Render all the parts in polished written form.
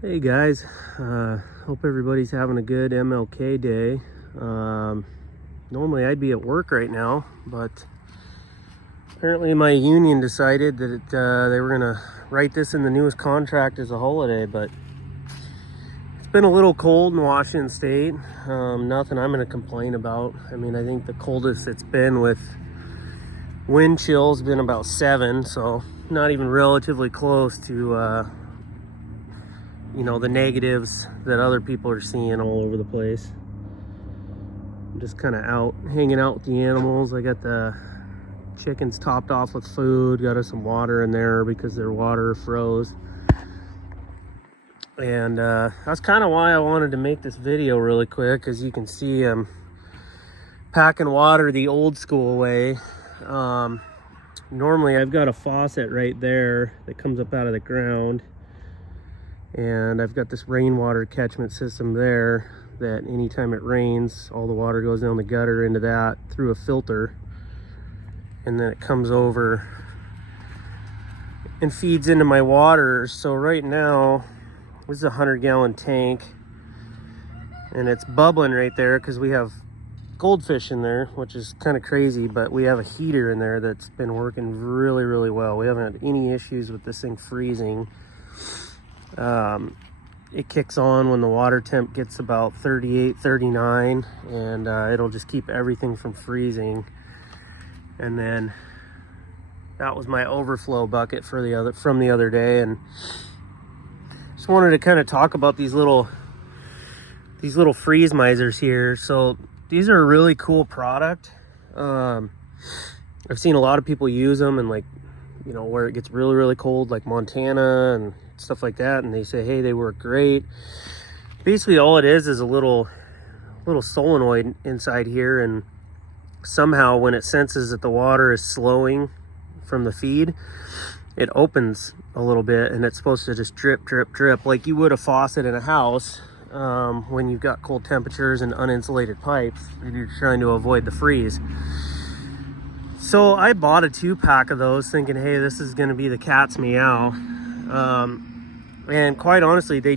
Hey guys, hope everybody's having a good MLK day. Normally I'd be at work right now, but apparently my union decided that they were gonna write this in the newest contract as a holiday, but it's been a little cold in Washington State. Nothing I'm gonna complain about. I mean, I think the coldest it's been with wind chill's been about 7, so not even relatively close to the negatives that other people are seeing all over the place. I'm just kind of out hanging out with the animals. I got the chickens topped off with food, got us some water in there because their water froze. And that's kind of why I wanted to make this video really quick. As you can see, I'm packing water the old school way. Normally I've got a faucet right there that comes up out of the ground, and I've got this rainwater catchment system there that anytime it rains, all the water goes down the gutter into that through a filter, and then it comes over and feeds into my water. So right now this is a 100-gallon tank, and it's bubbling right there because we have goldfish in there, which is kind of crazy, but we have a heater in there that's been working really well. We haven't had any issues with this thing freezing. It kicks on when the water temp gets about 38, 39, and it'll just keep everything from freezing. And then that was my overflow bucket from the other day, and just wanted to kind of talk about these little freeze misers here. So these are a really cool product. I've seen a lot of people use them, and where it gets really cold, like Montana and stuff like that, and they say, hey, they work great. Basically all it is a little solenoid inside here, and somehow when it senses that the water is slowing from the feed, it opens a little bit, and it's supposed to just drip like you would a faucet in a house when you've got cold temperatures and uninsulated pipes and you're trying to avoid the freeze. So I bought a 2-pack of those thinking, hey, this is going to be the cat's meow. And quite honestly, they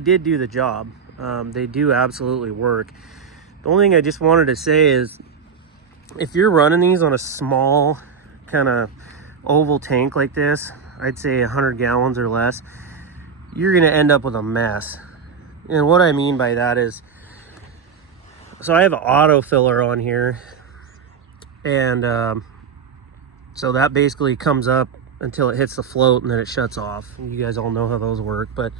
did do the job. They do absolutely work. The only thing I just wanted to say is, if you're running these on a small kind of oval tank like this, I'd say 100 gallons or less, you're going to end up with a mess. And what I mean by that is, so I have an auto filler on here, and so that basically comes up until it hits the float, and then it shuts off. You guys all know how those work. But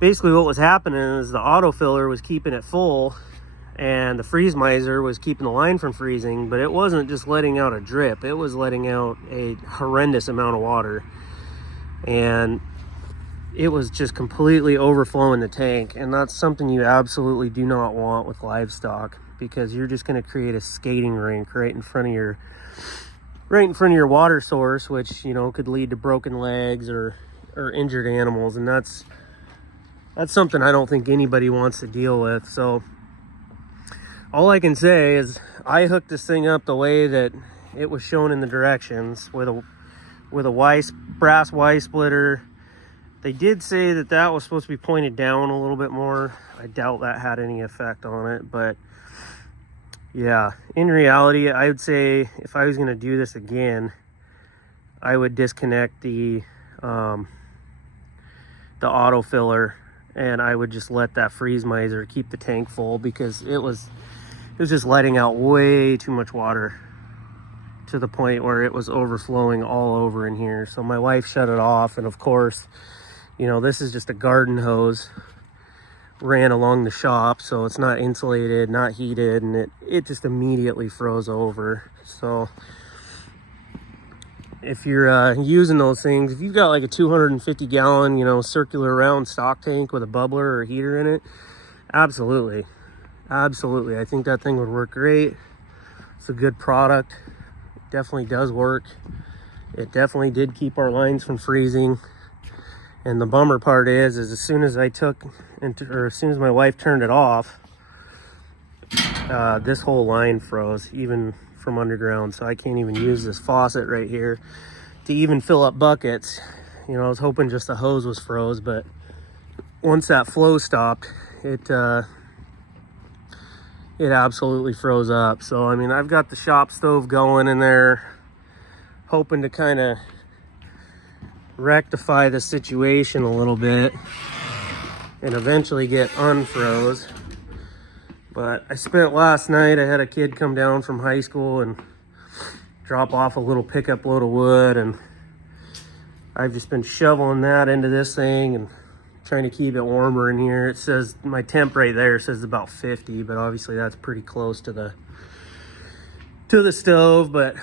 basically what was happening is the auto filler was keeping it full, and the freeze miser was keeping the line from freezing, but it wasn't just letting out a drip, it was letting out a horrendous amount of water, and it was just completely overflowing the tank. And that's something you absolutely do not want with livestock, because you're just going to create a skating rink right in front of your water source, which could lead to broken legs or injured animals, and that's something I don't think anybody wants to deal with. So all I can say is I hooked this thing up the way that it was shown in the directions, with a brass Y splitter. They did say that was supposed to be pointed down a little bit more. I doubt that had any effect on it, but yeah, in reality, I would say if I was going to do this again, I would disconnect the auto filler, and I would just let that freeze miser keep the tank full, because it was just letting out way too much water to the point where it was overflowing all over in here. So my wife shut it off, and of course, this is just a garden hose ran along the shop, so it's not insulated, not heated, and it just immediately froze over. So if you're using those things, if you've got like a 250-gallon circular round stock tank with a bubbler or a heater in it, absolutely I think that thing would work great. It's a good product. It definitely does work. It definitely did keep our lines from freezing. And the bummer part is as soon as as soon as my wife turned it off, this whole line froze, even from underground. So I can't even use this faucet right here to even fill up buckets. I was hoping just the hose was froze, but once that flow stopped, it absolutely froze up. So I mean, I've got the shop stove going in there, hoping to kind of rectify the situation a little bit and eventually get unfroze. But I spent last night, I had a kid come down from high school and drop off a little pickup load of wood, and I've just been shoveling that into this thing and trying to keep it warmer in here. It says my temp right there says about 50, but obviously that's pretty close to the stove. But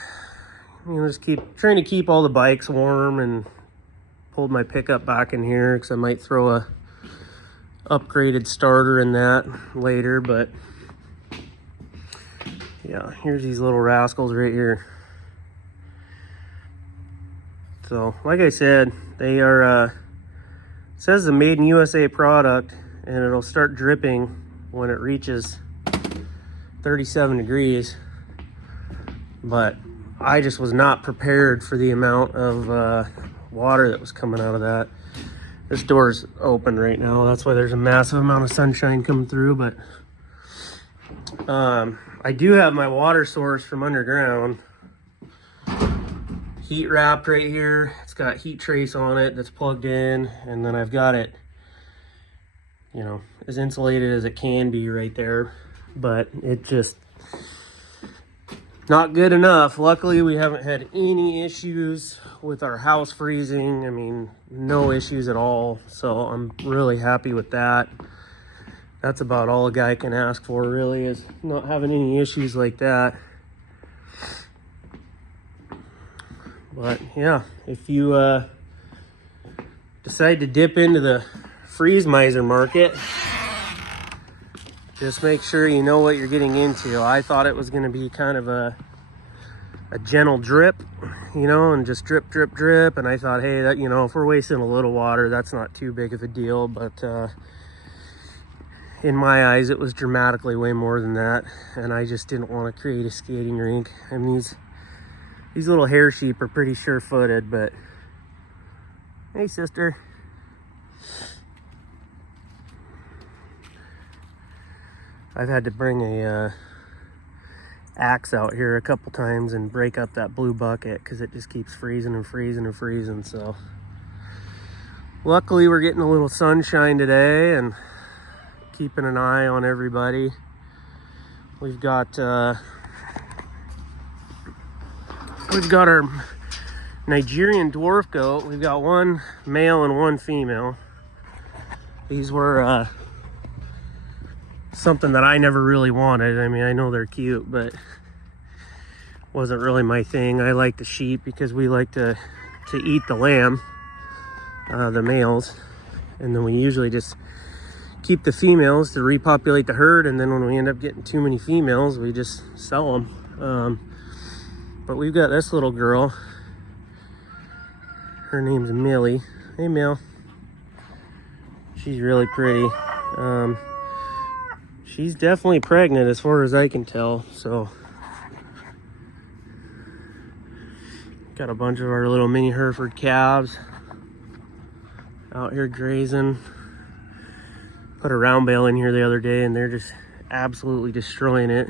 you know, just keep trying to keep all the bikes warm, and pulled my pickup back in here because I might throw a upgraded starter in that later. But yeah, here's these little rascals right here. So like I said, they are it says a made in USA product, and it'll start dripping when it reaches 37 degrees. But I just was not prepared for the amount of water that was coming out of that. This door's open right now, that's why there's a massive amount of sunshine coming through. But I do have my water source from underground heat wrapped right here. It's got heat trace on it that's plugged in, and then I've got it, you know, as insulated as it can be right there. But it just not good enough. Luckily, we haven't had any issues with our house freezing. I mean, no issues at all. So I'm really happy with that. That's about all a guy can ask for, really, is not having any issues like that. But yeah, if you decide to dip into the freeze miser market, just make sure you know what you're getting into. I thought it was going to be kind of a gentle drip, you know, and just drip, drip, drip. And I thought, hey, that, you know, if we're wasting a little water, that's not too big of a deal. But in my eyes, it was dramatically way more than that. And I just didn't want to create a skating rink. And these little hair sheep are pretty sure-footed. But hey, sister. I've had to bring a axe out here a couple times and break up that blue bucket because it just keeps freezing and freezing and freezing. So luckily we're getting a little sunshine today and keeping an eye on everybody. We've got our Nigerian dwarf goat. We've got one male and one female. These were something that I never really wanted. I mean, I know they're cute, but wasn't really my thing. I like the sheep because we like to eat the lamb, the males, and then we usually just keep the females to repopulate the herd, and then when we end up getting too many females, we just sell them. But we've got this little girl. Her name's Millie. Hey, Mill. She's really pretty. She's definitely pregnant as far as I can tell. So got a bunch of our little mini Hereford calves out here grazing. Put a round bale in here the other day and they're just absolutely destroying it.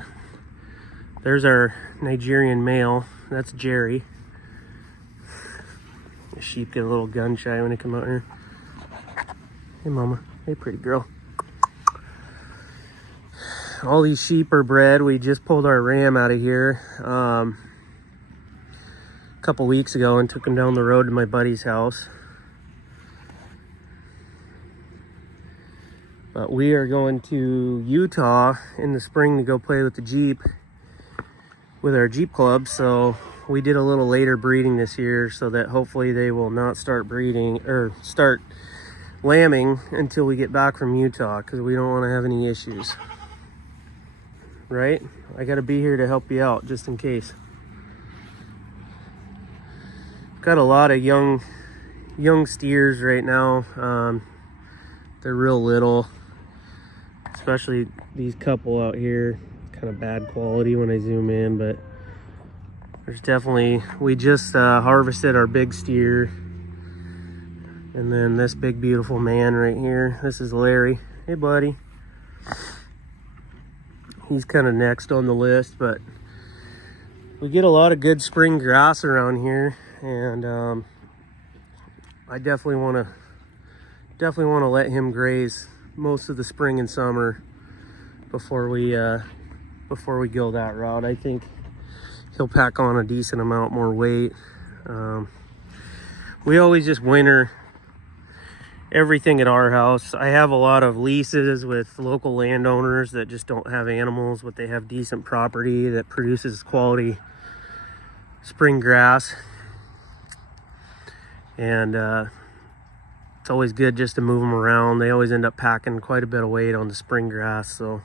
There's our Nigerian male. That's Jerry. The sheep get a little gun shy when they come out here. Hey, mama. Hey, pretty girl. All these sheep are bred. We just pulled our ram out of here a couple weeks ago and took him down the road to my buddy's house. But we are going to Utah in the spring to go play with the Jeep, with our Jeep club. So we did a little later breeding this year so that hopefully they will not start breeding or start lambing until we get back from Utah, because we don't want to have any issues. Right? I got to be here to help you out just in case. Got a lot of young steers right now. They're real little, especially these couple out here. Kind of bad quality when I zoom in, but there's definitely, we just harvested our big steer And then this big beautiful man right here, this is Larry. Hey buddy. He's kind of next on the list, but we get a lot of good spring grass around here, and I definitely want to let him graze most of the spring and summer before we go that route. I think he'll pack on a decent amount more weight. We always just winter everything at our house. I have a lot of leases with local landowners that just don't have animals, but they have decent property that produces quality spring grass. And it's always good just to move them around. They always end up packing quite a bit of weight on the spring grass. So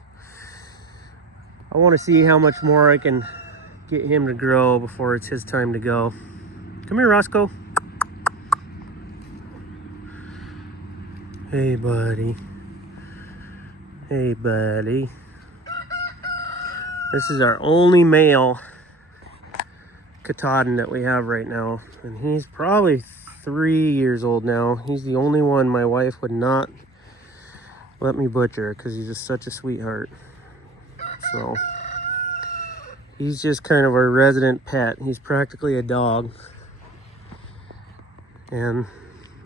I want to see how much more I can get him to grow before it's his time to go. Come here, Roscoe. Hey, buddy. Hey, buddy. This is our only male Katahdin that we have right now. And he's probably 3 years old now. He's the only one my wife would not let me butcher because he's just such a sweetheart. So he's just kind of our resident pet. He's practically a dog. And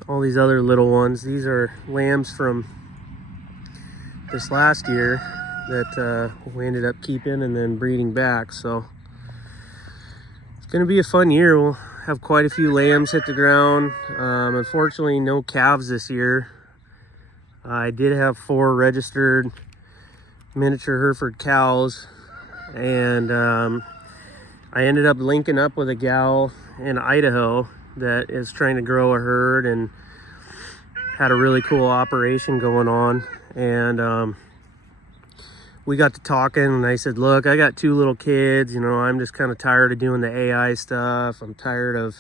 all these other little ones, these are lambs from this last year that we ended up keeping and then breeding back. So it's gonna be a fun year. We'll have quite a few lambs hit the ground. Unfortunately, no calves this year. I did have 4 registered miniature Hereford cows, and I ended up linking up with a gal in Idaho that is trying to grow a herd and had a really cool operation going on. And we got to talking, and I said, look, I got 2 little kids, you know, I'm just kind of tired of doing the AI stuff. I'm tired of,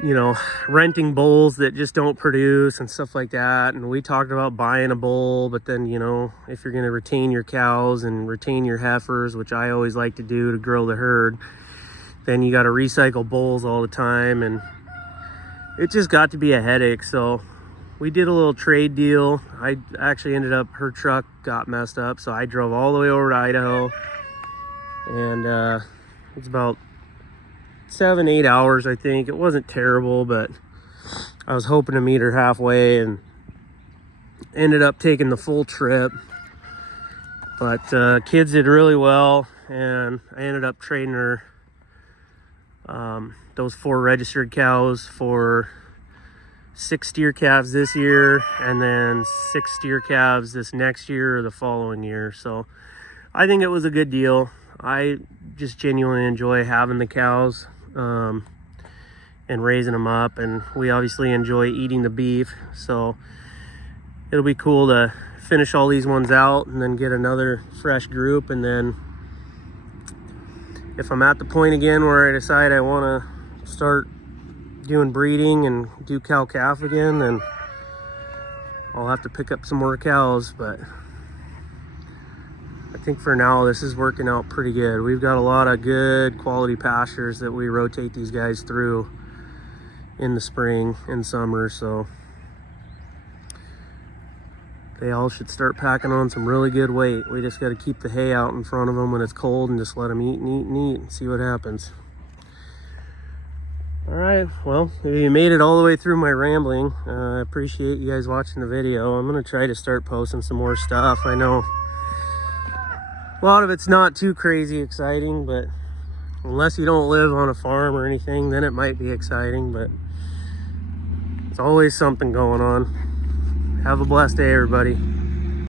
you know, renting bulls that just don't produce and stuff like that. And we talked about buying a bull, but then, you know, if you're going to retain your cows and retain your heifers, which I always like to do to grow the herd, then you got to recycle bulls all the time, and it just got to be a headache. So we did a little trade deal. I actually ended up, her truck got messed up, so I drove all the way over to Idaho, and it's about 7-8 hours, I think. It wasn't terrible, but I was hoping to meet her halfway, and ended up taking the full trip. But kids did really well, and I ended up trading her those 4 registered cows for 6 steer calves this year, and then 6 steer calves this next year or the following year. So I think it was a good deal. I just genuinely enjoy having the cows and raising them up, and we obviously enjoy eating the beef. So it'll be cool to finish all these ones out and then get another fresh group. And then if I'm at the point again where I decide I want to start doing breeding and do cow-calf again, then I'll have to pick up some more cows. But I think for now this is working out pretty good. We've got a lot of good quality pastures that we rotate these guys through in the spring and summer, so they all should start packing on some really good weight. We just got to keep the hay out in front of them when it's cold and just let them eat and eat and eat and see what happens. All right, well, if you made it all the way through my rambling, I appreciate you guys watching the video. I'm going to try to start posting some more stuff. I know a lot of it's not too crazy exciting, but unless you don't live on a farm or anything, then it might be exciting, but it's always something going on. Have a blessed day, everybody.